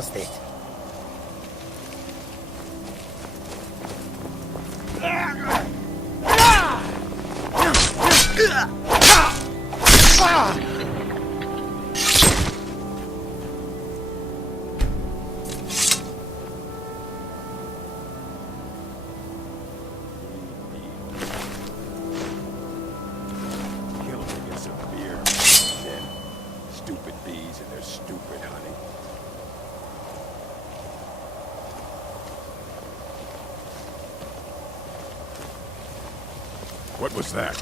was it? What was that?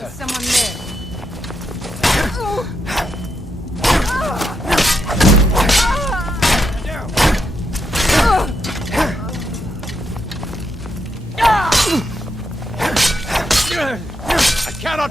There's someone there. I cannot.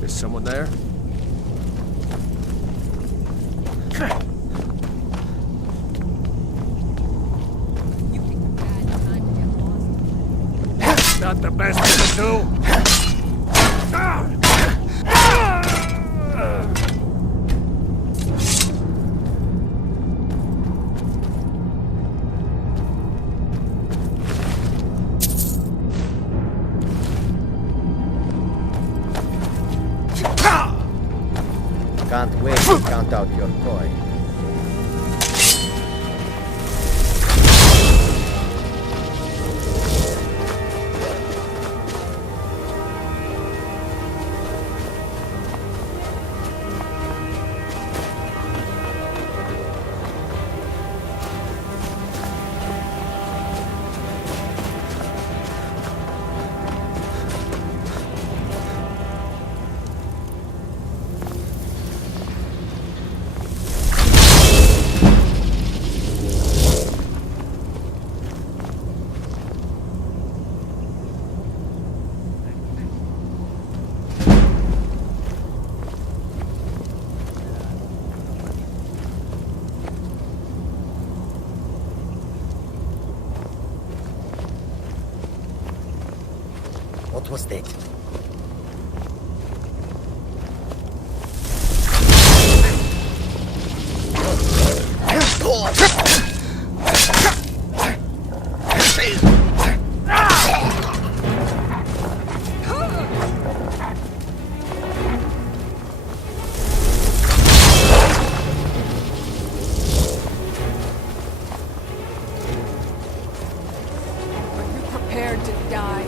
There's someone there? Not the best of the two. Can't wait to count out your coin. What was that? Are you prepared to die?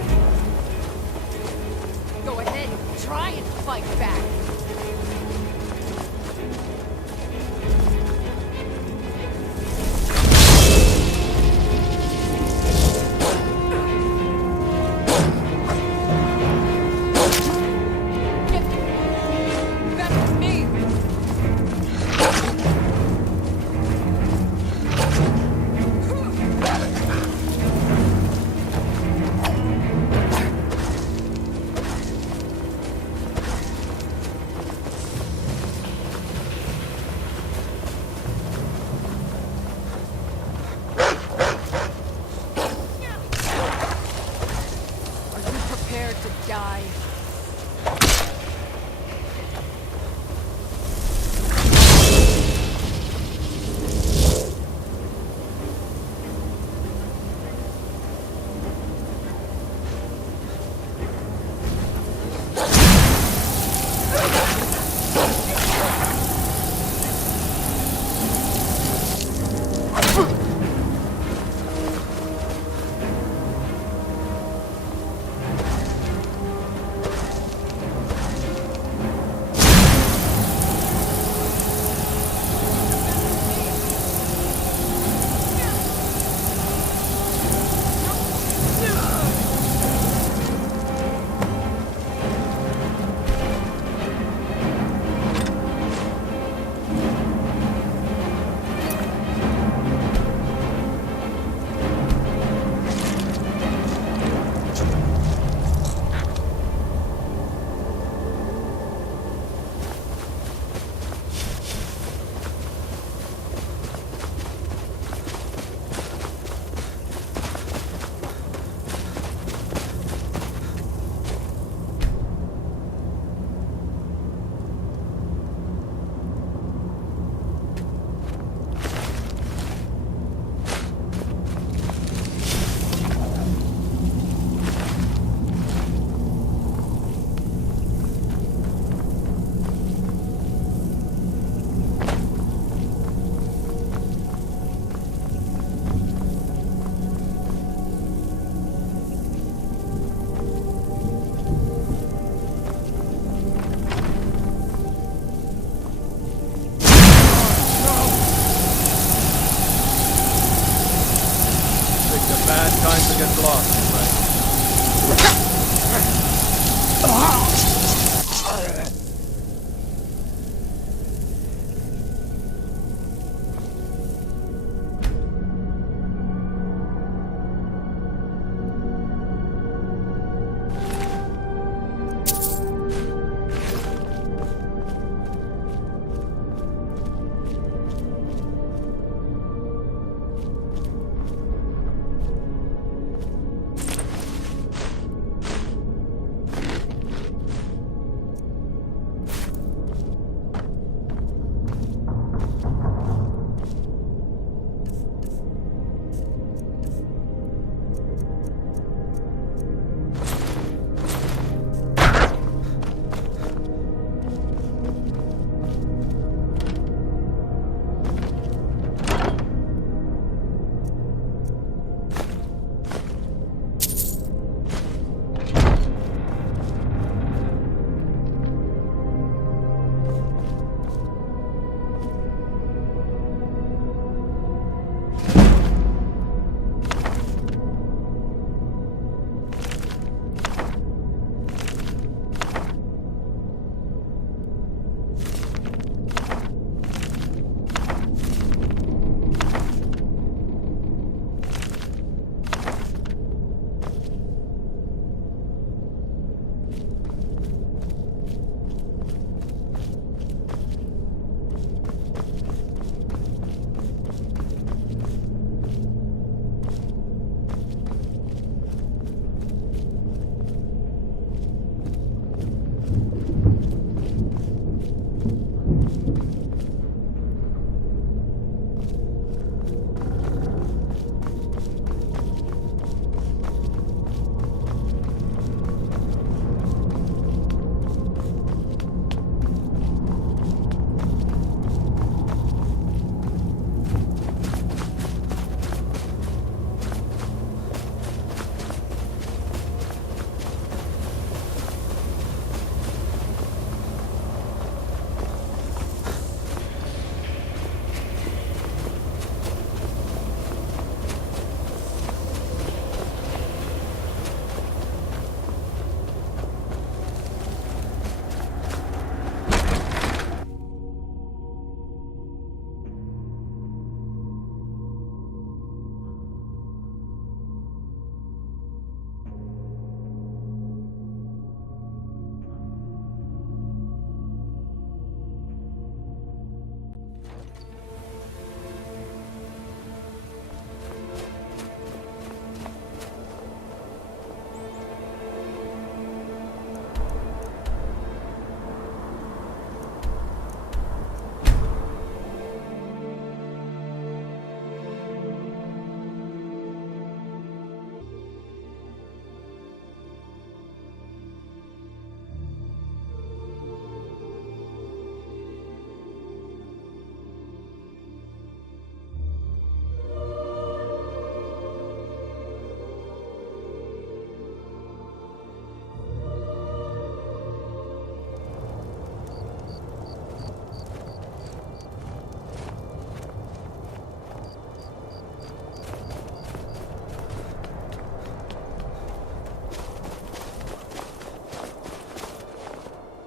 gets lost, right?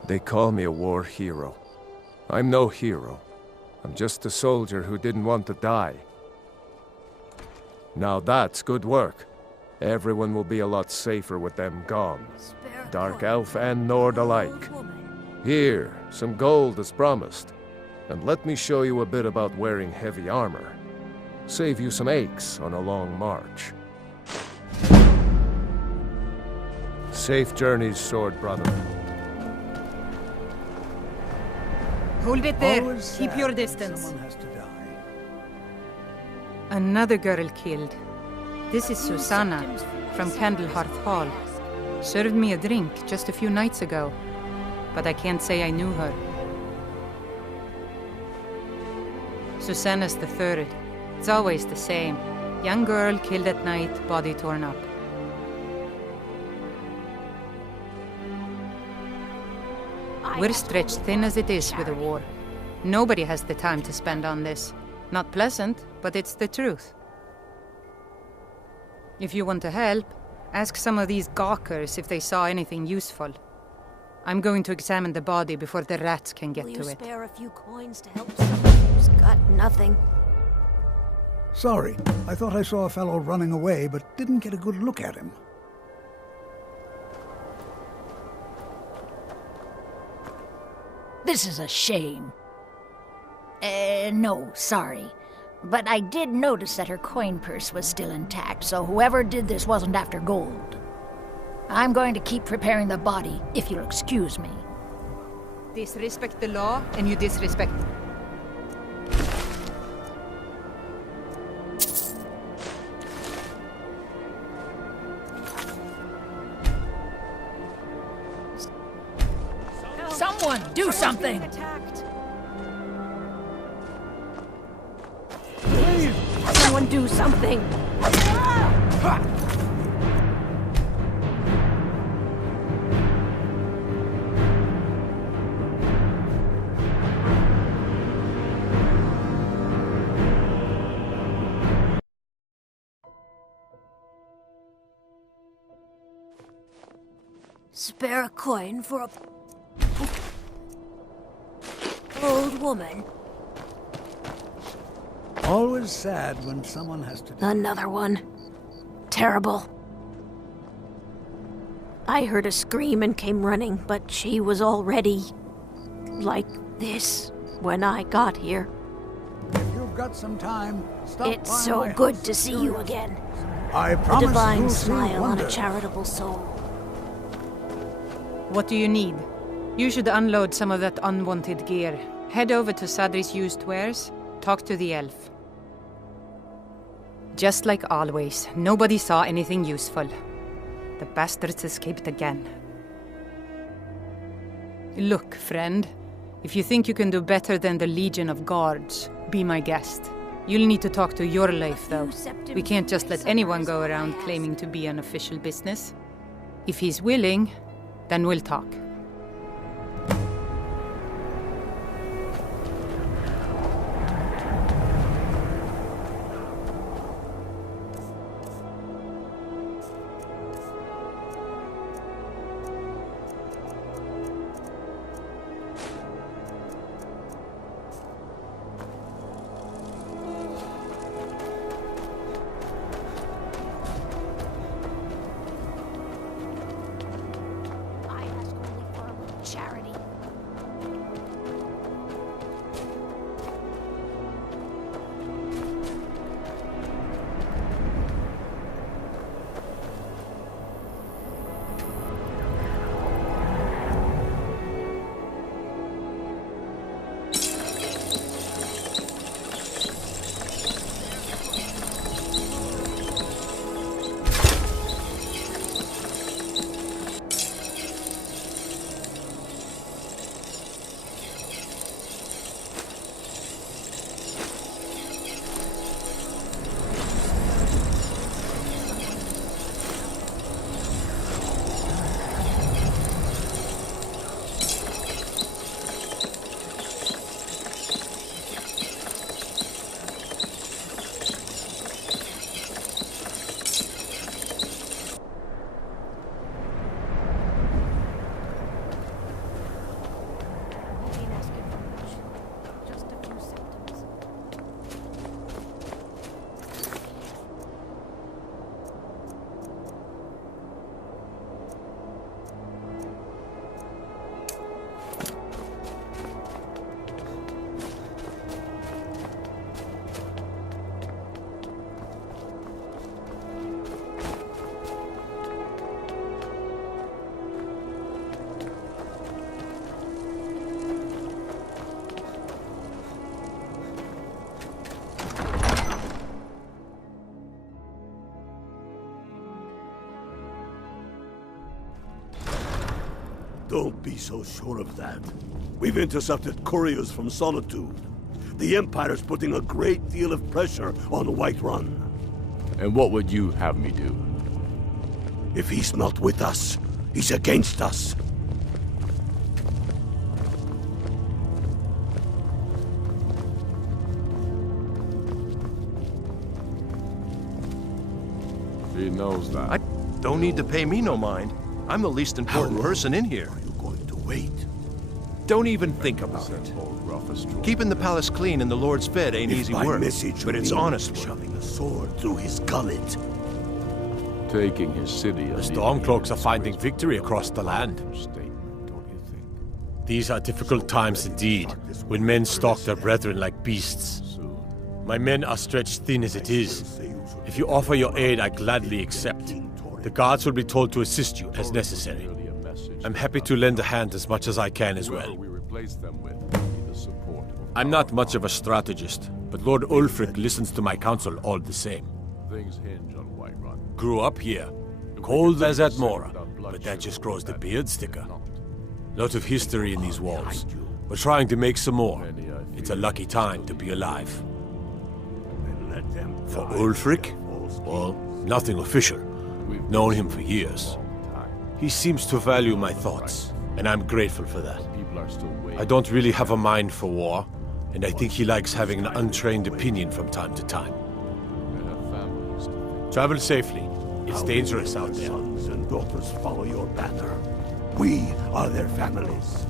They call me a war hero. I'm no hero. I'm just a soldier who didn't want to die. Now that's good work. Everyone will be a lot safer with them gone. Dark Elf and Nord alike. Here, some gold as promised. And let me show you a bit about wearing heavy armor. Save you some aches on a long march. Safe journeys, sword brother. Hold it there. Keep your distance. Another girl killed. This is Susanna, from Candlehearth Hall. Served me a drink just a few nights ago, but I can't say I knew her. Susanna's the third. It's always the same. Young girl killed at night, body torn up. We're stretched thin as it is with the war. Nobody has the time to spend on this. Not pleasant, but it's the truth. If you want to help, ask some of these gawkers if they saw anything useful. I'm going to examine the body before the rats can get Will to you it. spare a few coins to help someone who's got nothing? Sorry, I thought I saw a fellow running away, but didn't get a good look at him. This is a shame. No, sorry. But I did notice that her coin purse was still intact, so whoever did this wasn't after gold. I'm going to keep preparing the body, if you'll excuse me. Disrespect the law, and you disrespect... Someone do something! Please, someone do something! Spare a coin for a old woman. Always sad when someone has to... Another one. Terrible. I heard a scream and came running, but she was already... like this when I got here. If you've got some time, stop by It's so my good house. to see you again. I A promise divine you'll see smile on wonder. a charitable soul. What do you need? You should unload some of that unwanted gear. Head over to Sadri's used wares. Talk to the elf. Just like always, nobody saw anything useful. The bastards escaped again. Look, friend. If you think you can do better than the Legion of Guards, be my guest. You'll need to talk to your life, though. We can't just let anyone go around claiming to be an official business. If he's willing, then we'll talk. I ask only for a little charity. Ain't asking for much. Just a few symptoms. Don't be so sure of that. We've intercepted couriers from Solitude. The Empire's putting a great deal of pressure on Whiterun. And what would you have me do? If he's not with us, he's against us. He knows that. Don't need to pay me no mind. I'm the least important person in here. Are you going to wait? Don't even think about it. Keeping the palace clean and the Lord's fed ain't easy work, but it's honest work. Shoving a sword through his gullet. Taking his city. The Stormcloaks are finding victory across the land. These are difficult times indeed, when men stalk their brethren like beasts. My men are stretched thin as it is. If you offer your aid, I gladly accept. The guards will be told to assist you as necessary. I'm happy to lend a hand as much as I can as well. I'm not much of a strategist, but Lord Ulfric listens to my counsel all the same. Grew up here, cold as at Mora, but that just grows the beard thicker. Lot of history in these walls. We're trying to make some more. It's a lucky time to be alive. For Ulfric? Well, nothing official. We've known him for years. He seems to value my thoughts, and I'm grateful for that. I don't really have a mind for war, and I think he likes having an untrained opinion from time to time. Travel safely. It's dangerous out there. Sons and daughters follow your banner. We are their families.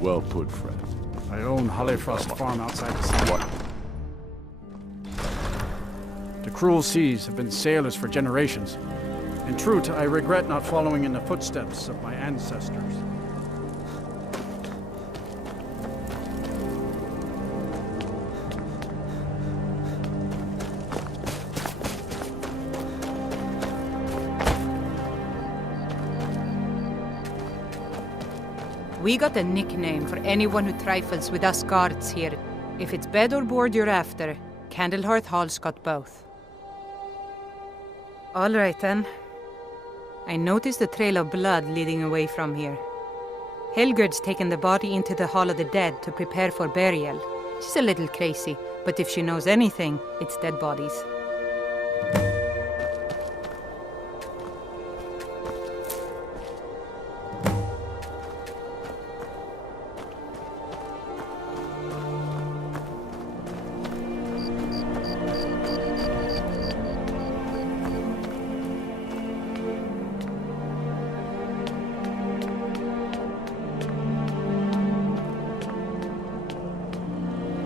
Well put, friend. I own Hollifrost Farm outside the city. What? The cruel seas have been sailors for generations. In truth, I regret not following in the footsteps of my ancestors. We got a nickname for anyone who trifles with us guards here. If it's bed or board you're after, Candlehearth Hall's got both. All right then. I noticed a trail of blood leading away from here. Helgerd's taken the body into the Hall of the Dead to prepare for burial. She's a little crazy, but if she knows anything, it's dead bodies.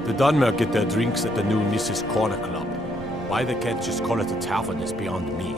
The Dunmer get their drinks at the new Nissa's Corner Club. Why they can't just call it a tavern is beyond me.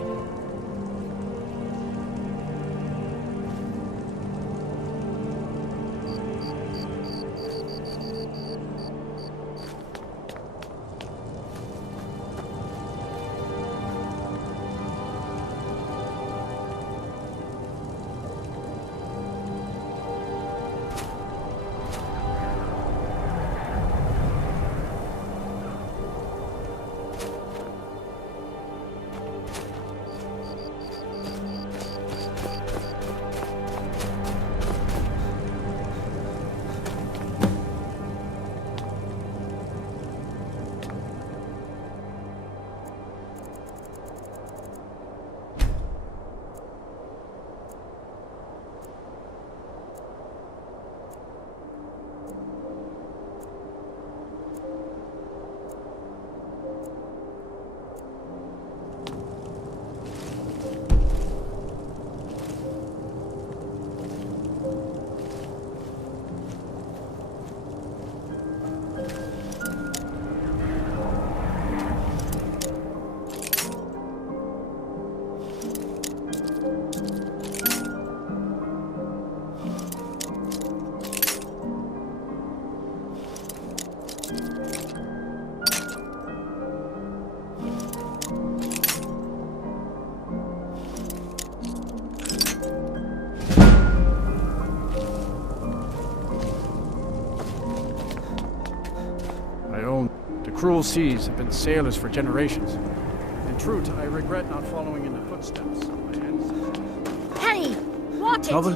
Cruel seas have been sailors for generations. In truth, I regret not following in the footsteps of my ancestors. Hey, what Trouble?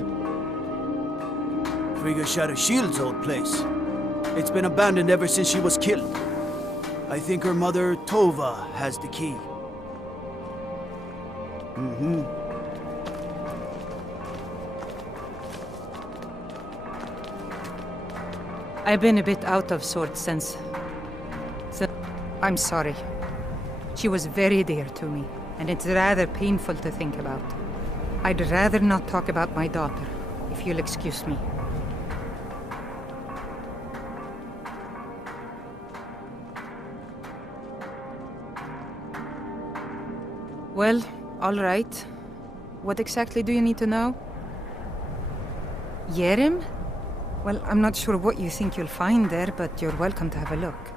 Frigga Shadow Shield's old place. It's been abandoned ever since she was killed. I think her mother, Tova, has the key. I've been a bit out of sorts since... I'm sorry. She was very dear to me. and it's rather painful to think about. I'd rather not talk about my daughter, if you'll excuse me. Well, all right. What exactly do you need to know? Yerim? Well, I'm not sure what you think you'll find there, but you're welcome to have a look.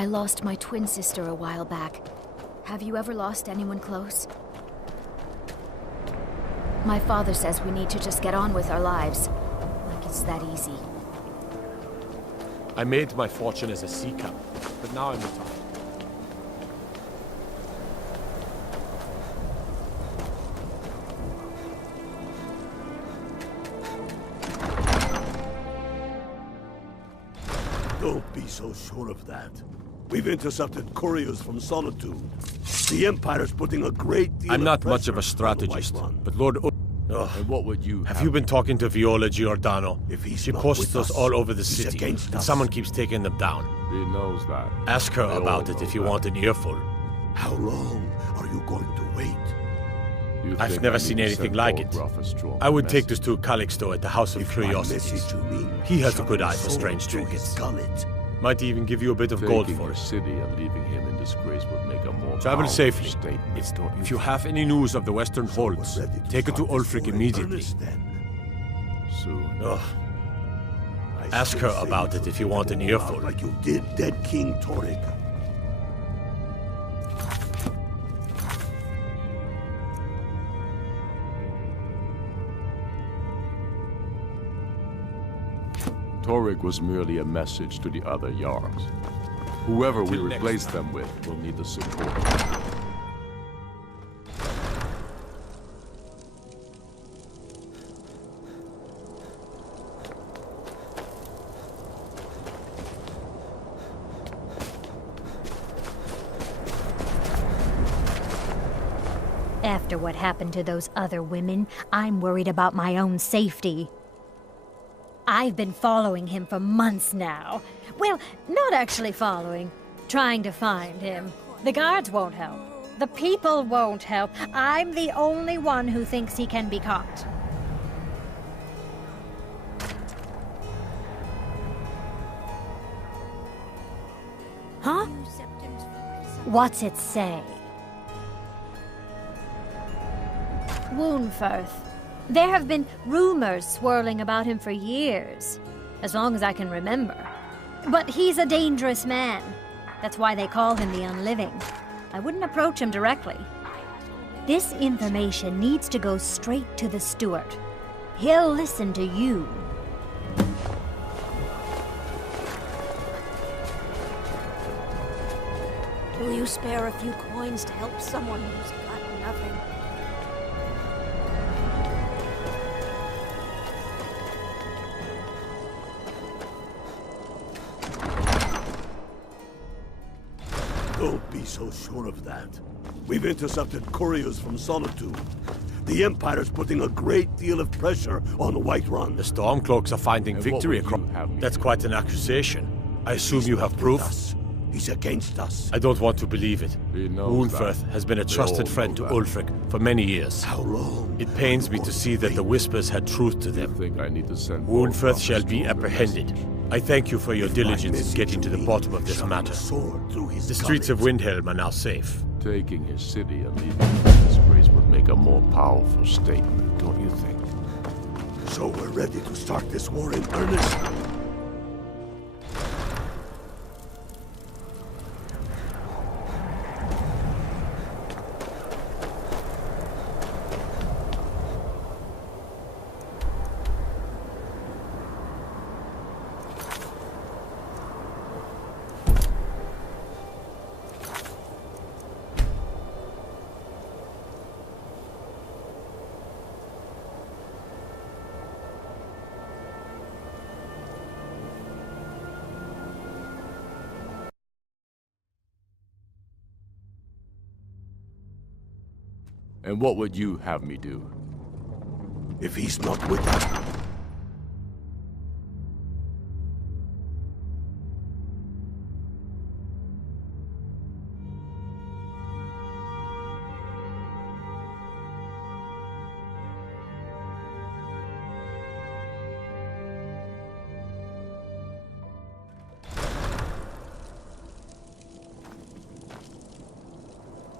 I lost my twin sister a while back. Have you ever lost anyone close? My father says we need to just get on with our lives. Like it's that easy. I made my fortune as a sea captain, but now I'm retired. Don't be so sure of that. We've intercepted couriers from Solitude. The Empire's putting a great deal I'm of not much of a pressure on the strategist, White Run. but Lord... And what would you have you been talking to Viola Giordano? She posts us all over the city, and someone keeps taking them down. He knows that. Ask her They all about it know if you that. want an earful. How long are you going to wait? You I've think never I seen need to anything send like Lord it. Rufus I would a take this to Calixto at the House of By Curiosities. message you mean He has a good eye shoving for a strange sword through his trinkets. gullet? Might even give you a bit of gold Taking for your it. city and leaving him in disgrace would make a more Travel powerful safely. statement, don't If you have any news of the Western Holds, take it to Ulfric immediately. Soon. Ugh. Ask her about it if you want an earful. Like you did dead King Torrik. Torrik was merely a message to the other Jarls. Whoever we Till next replace time. them with will need the support. After what happened to those other women, I'm worried about my own safety. I've been following him for months now. Well, not actually following. Trying to find him. The guards won't help. The people won't help. I'm the only one who thinks he can be caught. Huh? What's it say? Woundfirth. There have been rumors swirling about him for years, as long as I can remember. But he's a dangerous man. That's why they call him the Unliving. I wouldn't approach him directly. This information needs to go straight to the steward. He'll listen to you. Will you spare a few coins to help someone who's got nothing? Don't be so sure of that. We've intercepted couriers from Solitude. The Empire's putting a great deal of pressure on the White Run. The Stormcloaks are finding And what victory would you across... have me That's do? quite an accusation. I assume you have proof? He's against us. I don't want to believe it. He knows Woundfirth that. has been a They trusted all friend to know that. Ulfric for many years. How long? It pains me to see that the whispers had truth to I them. think I need to send Lord Woundfirth Rufus shall to be him a apprehended. message. I thank you for your If diligence by in message getting to you the mean bottom of this shoving matter. a sword through his The streets of gullet. Windhelm are now safe. Taking his city and leaving him in disgrace would make a more powerful statement, don't you think? So we're ready to start this war in earnest? And what would you have me do? If he's not with us,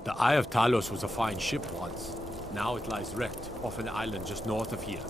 The Eye of Talos was a fine ship once. Now it lies wrecked off an island just north of here.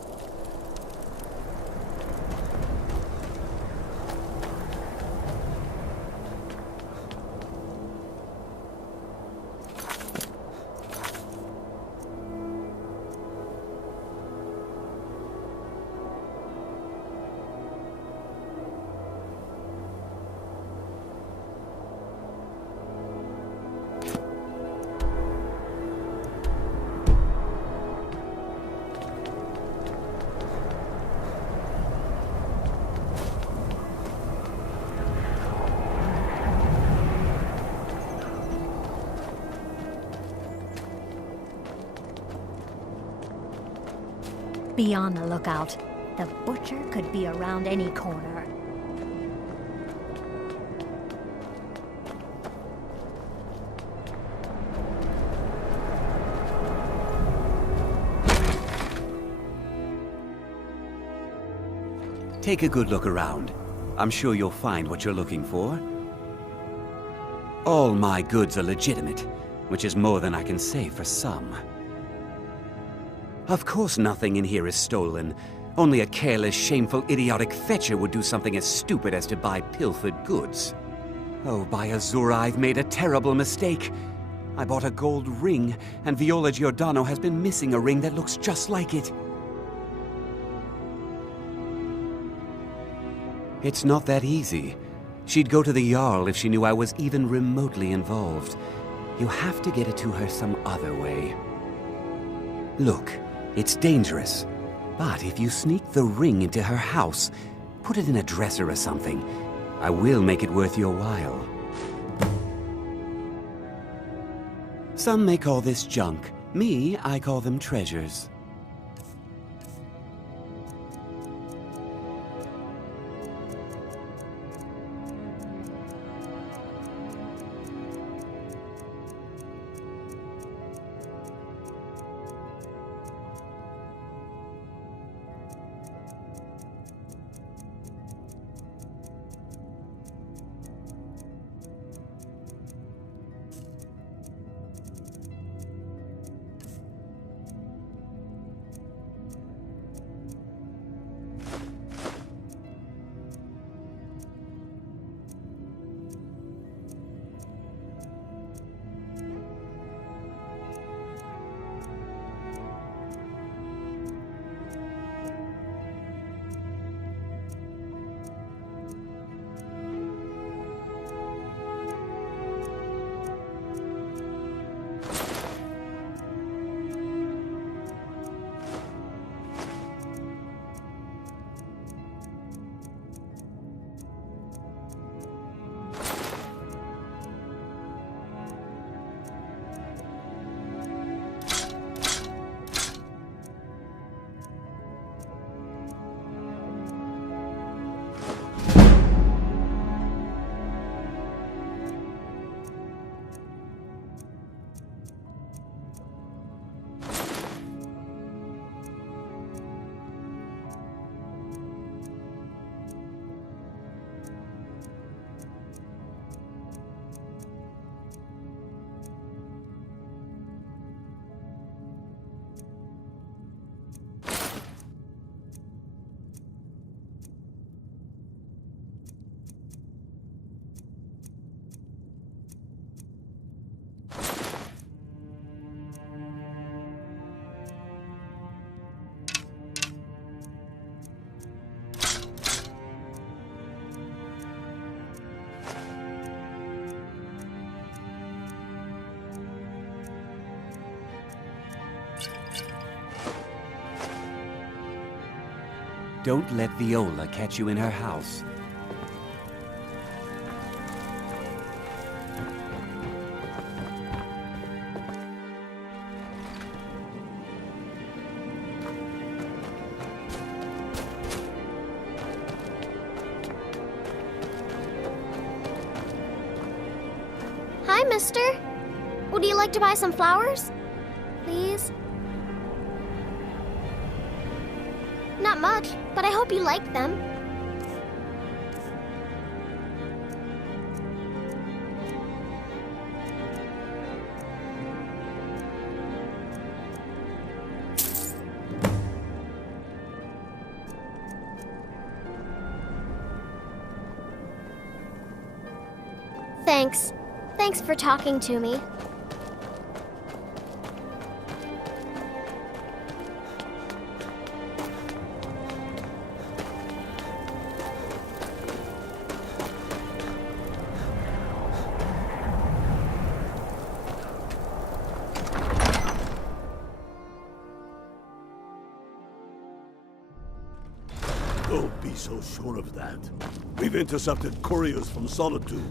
Be on the lookout. The butcher could be around any corner. Take a good look around. I'm sure you'll find what you're looking for. All my goods are legitimate, which is more than I can say for some. Of course nothing in here is stolen. Only a careless, shameful, idiotic fetcher would do something as stupid as to buy pilfered goods. Oh, by Azura, I've made a terrible mistake. I bought a gold ring, and Viola Giordano has been missing a ring that looks just like it. It's not that easy. She'd go to the Jarl if she knew I was even remotely involved. You have to get it to her some other way. Look, it's dangerous. But if you sneak the ring into her house, put it in a dresser or something, I will make it worth your while. Some may call this junk. Me, I call them treasures. Don't let Viola catch you in her house. Hi, mister. Would you like to buy some flowers? Please? Not much, but I hope you like them. Thanks. Thanks for talking to me. Don't be so sure of that. We've intercepted couriers from Solitude.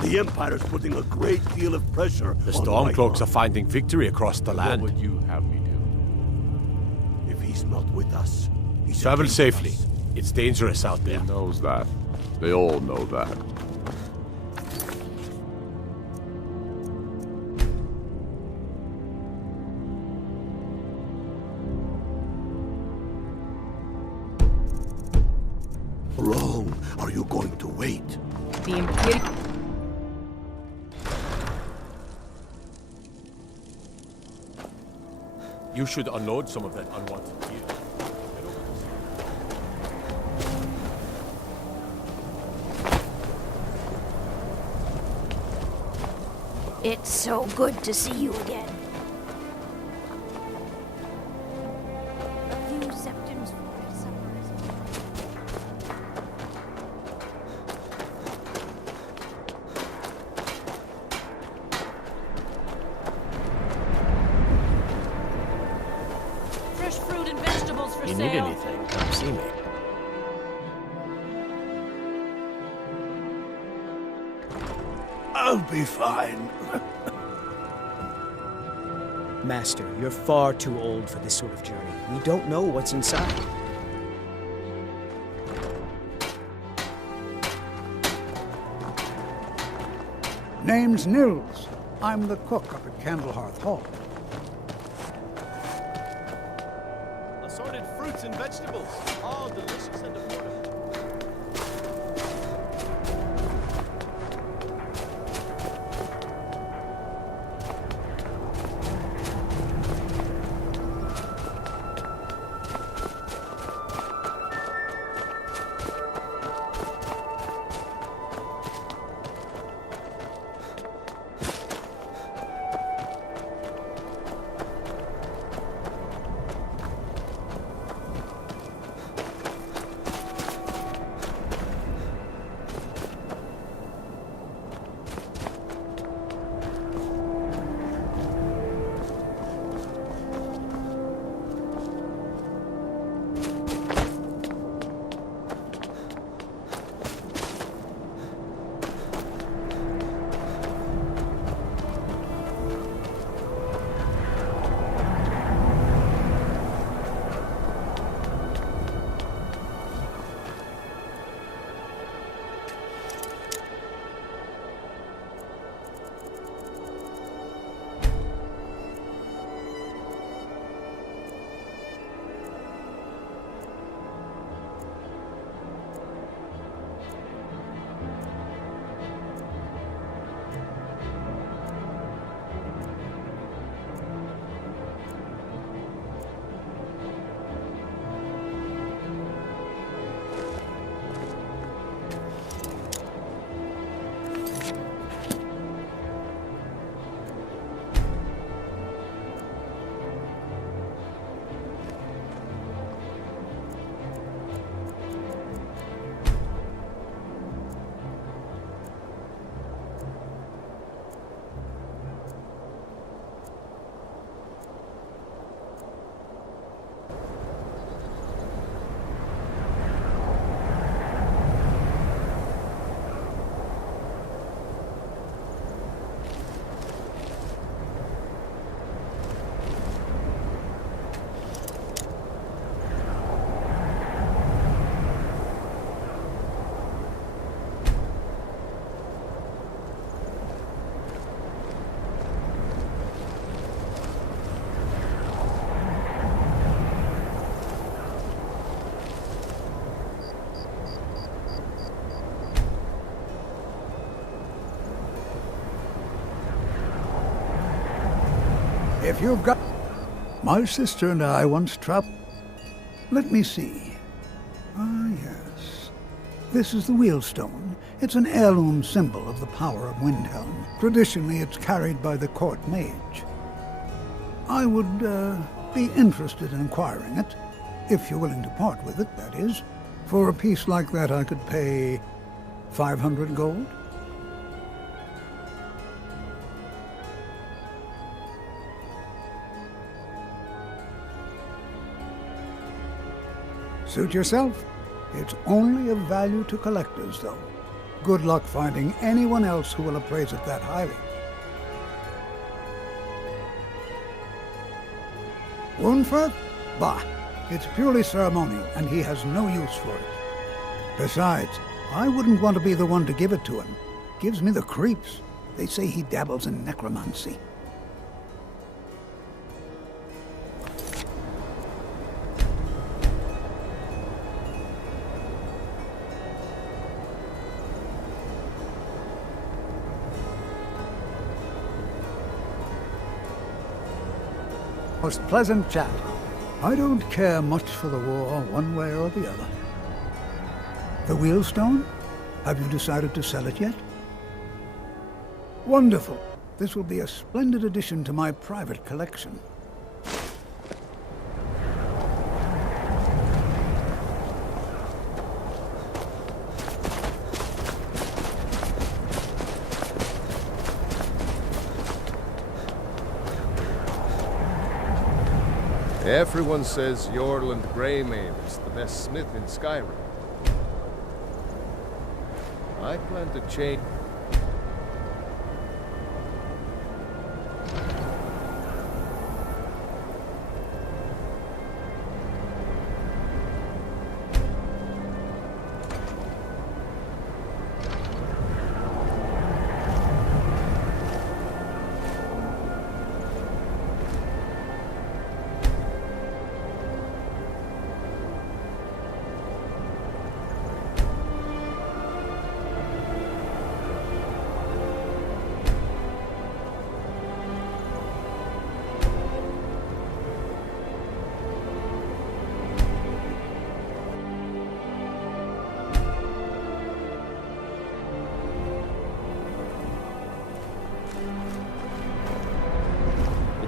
The Empire's putting a great deal of pressure The on Stormcloaks are finding victory across the land. What would you have me do? If he He's not with us. He's Travel against safely. us. It's dangerous out there. He knows that. They all know that. How long are you going to wait? The Imperial... You should unload some of that unwanted gear. It's so good to see you again. A few septims for supper. Fresh fruit and vegetables for You sale. need anything, come see me. I'll be fine. Master, you're far too old for this sort of journey. We don't know what's inside. Name's Nils. I'm the cook up at Candlehearth Hall. Assorted fruits and vegetables, all delicious and affordable. If you've got... My sister and I once traveled... Let me see. Ah, yes. This is the wheelstone. It's an heirloom symbol of the power of Windhelm. Traditionally, it's carried by the court mage. I would be interested in acquiring it, if you're willing to part with it, that is. For a piece like that, I could pay 500 gold. Suit yourself. It's only of value to collectors, though. Good luck finding anyone else who will appraise it that highly. Woundfirth? Bah, It's purely ceremonial, and he has no use for it. Besides, I wouldn't want to be the one to give it to him. Gives me the creeps. They say he dabbles in necromancy. Most pleasant chat. I don't care much for the war, one way or the other. The Wheelstone? Have you decided to sell it yet? Wonderful. This will be a splendid addition to my private collection. Everyone says Yorland Greymane is the best smith in Skyrim. I plan to change...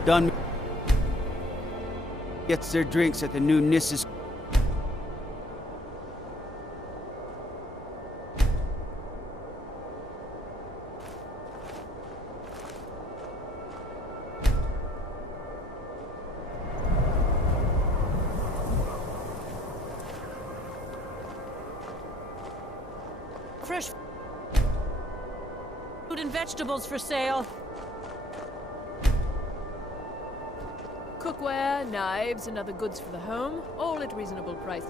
Done gets their drinks at the new Nissa's. Fresh food and vegetables for sale. Cookware, knives, and other goods for the home, all at reasonable price.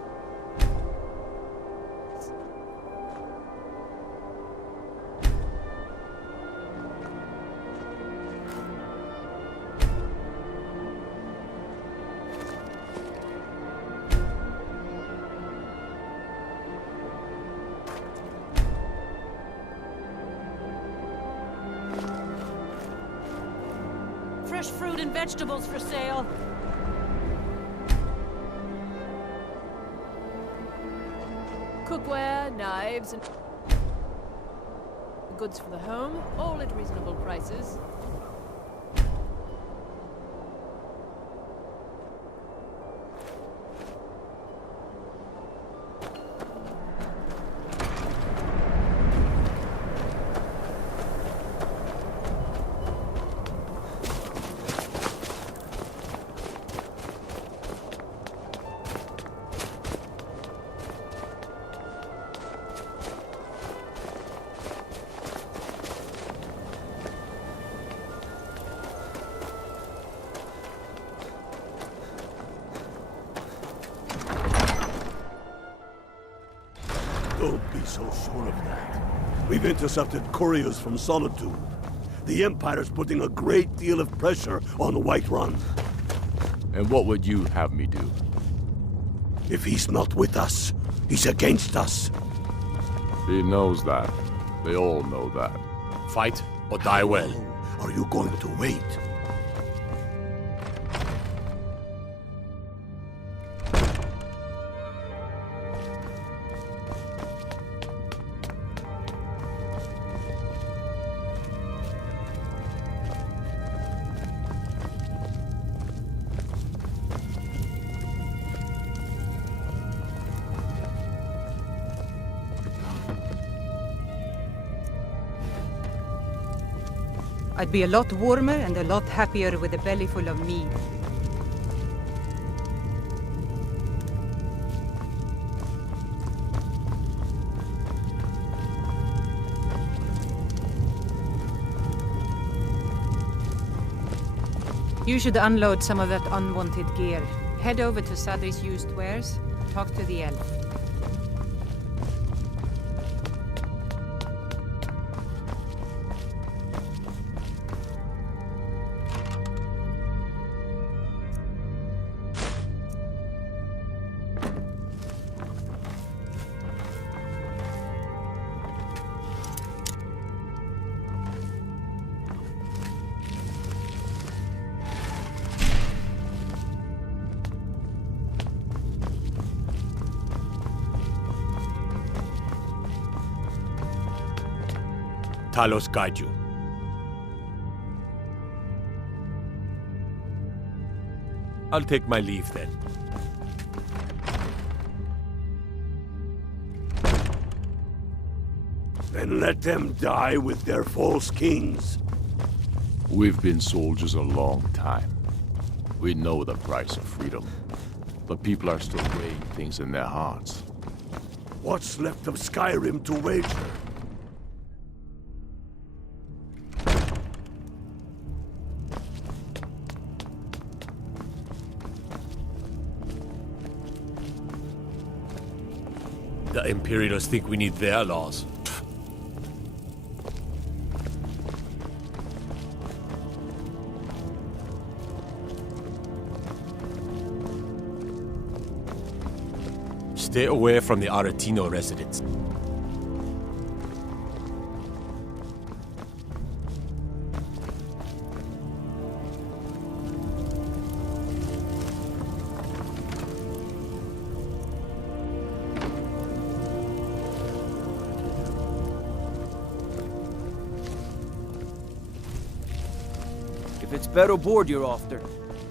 Fresh fruit and vegetables for sale. Cookware, knives, and goods for the home, all at reasonable prices. Don't be so sure of that. We've intercepted couriers from Solitude. The Empire's putting a great deal of pressure on Whiterun. And what would you have me do? If he's not with us, he's against us. He knows that. They all know that. Fight or die well. Are you going to wait? I'd be a lot warmer and a lot happier with a belly full of mead. You should unload some of that unwanted gear. Head over to Sadri's used wares. Talk to the elf. Talos guide you. I'll take my leave then. Then let them die with their false kings. We've been soldiers a long time. We know the price of freedom. But people are still weighing things in their hearts. What's left of Skyrim to wager? The Imperials think we need their laws. Stay away from the Aretino residents. If it's Barrow Board you're after,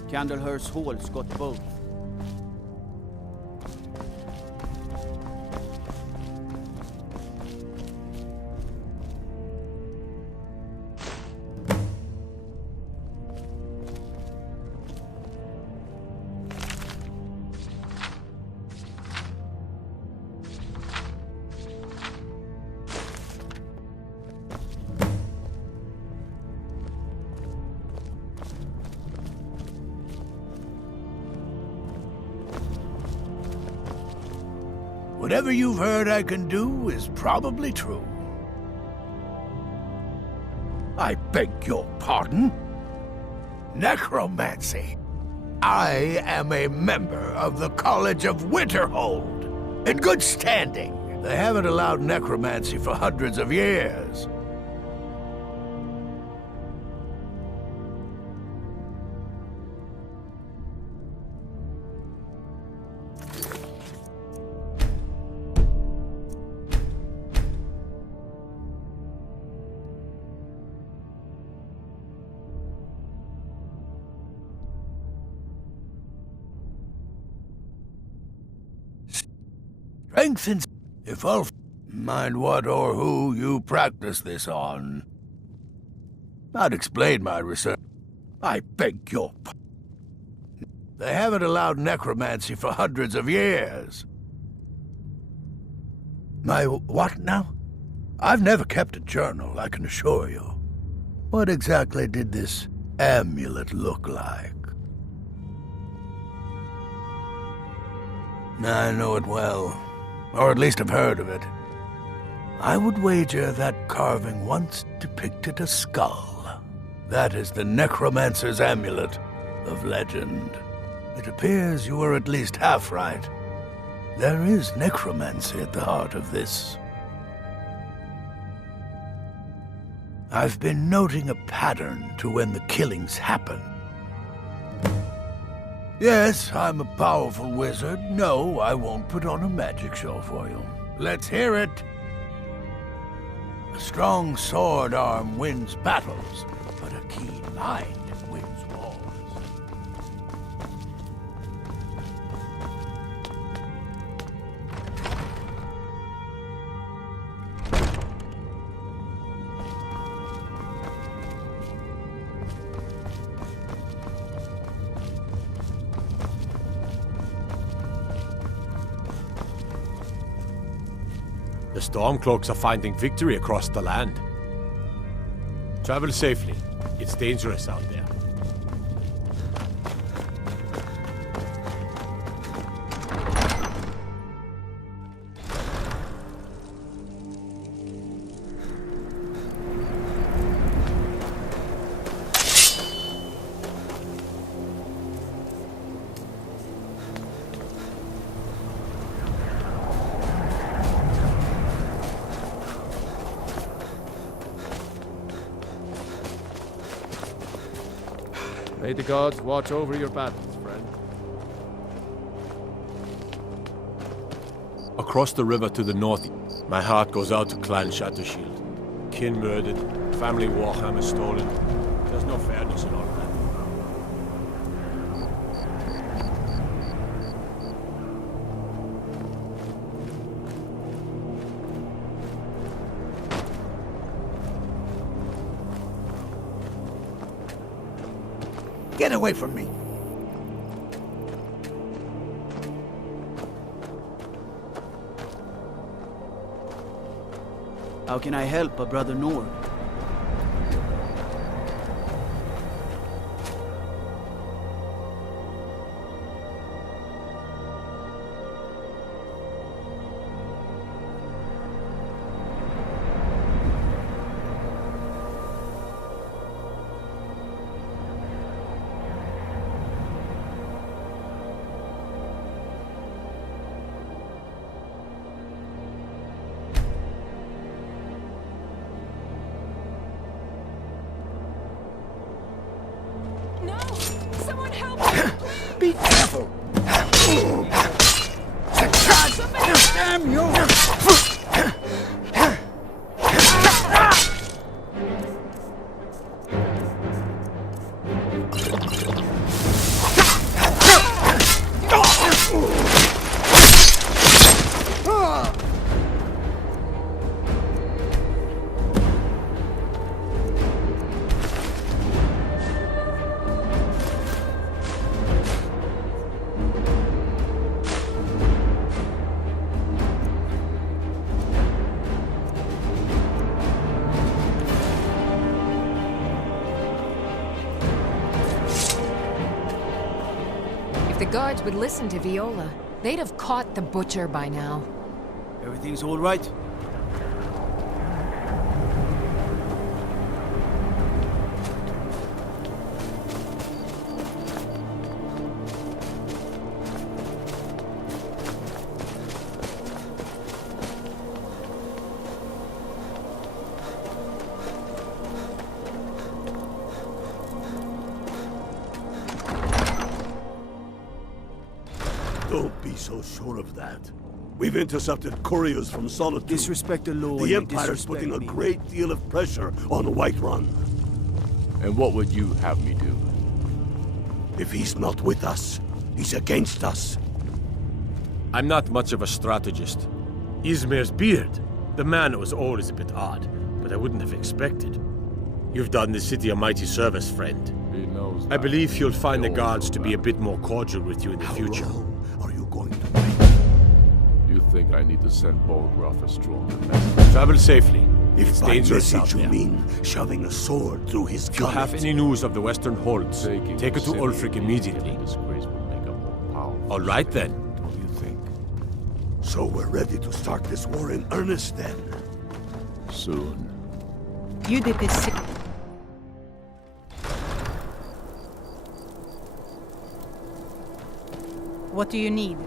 Candlehurst Hall's got both. Whatever you've heard I can do is probably true. I beg your pardon? Necromancy. I am a member of the College of Winterhold, in good standing. They haven't allowed necromancy for hundreds of years. Strengthens. If I'll mind what or who you practice this on. I'd explain my research. I beg your pardon. They haven't allowed necromancy for hundreds of years. My what now? I've never kept a journal, I can assure you. What exactly did this amulet look like? I know it well. Or at least I've heard of it. I would wager that carving once depicted a skull. That is the Necromancer's Amulet of legend. It appears you were at least half right. There is necromancy at the heart of this. I've been noting a pattern to when the killings happen. Yes, I'm a powerful wizard. No, I won't put on a magic show for you. Let's hear it. A strong sword arm wins battles, but a keen mind wins wars. The Stormcloaks are finding victory across the land. Travel safely. It's dangerous out there. May the gods watch over your battles, friend. Across the river to the north, my heart goes out to Clan Shattershield. Kin murdered, family warhammer stolen. There's no fairness in all that. Get away from me! How can I help, Brother Nord? Be careful! Damn you! If the guards would listen to Viola, they'd have caught the butcher by now. Everything's all right? Don't be so sure of that. We've intercepted couriers from Solitude. Disrespect the Lord. The Empire's putting a great deal of pressure on Whiterun. And what would you have me do? If he's not with us, he's against us. I'm not much of a strategist. Izmir's beard. The man was always a bit odd, but I wouldn't have expected. You've done the city a mighty service, friend. He knows I believe you'll find the guards to be a bit more cordial with you in the future. You think I need to send Bolgraf a stronger message? Travel safely. If It's by dangerous out message you there. mean shoving a sword through his If you have gullet. any news of the Western Holds, take it to Ulfric immediately. All right then. So we're ready to start this war in earnest then? Soon. You did this. What do you need?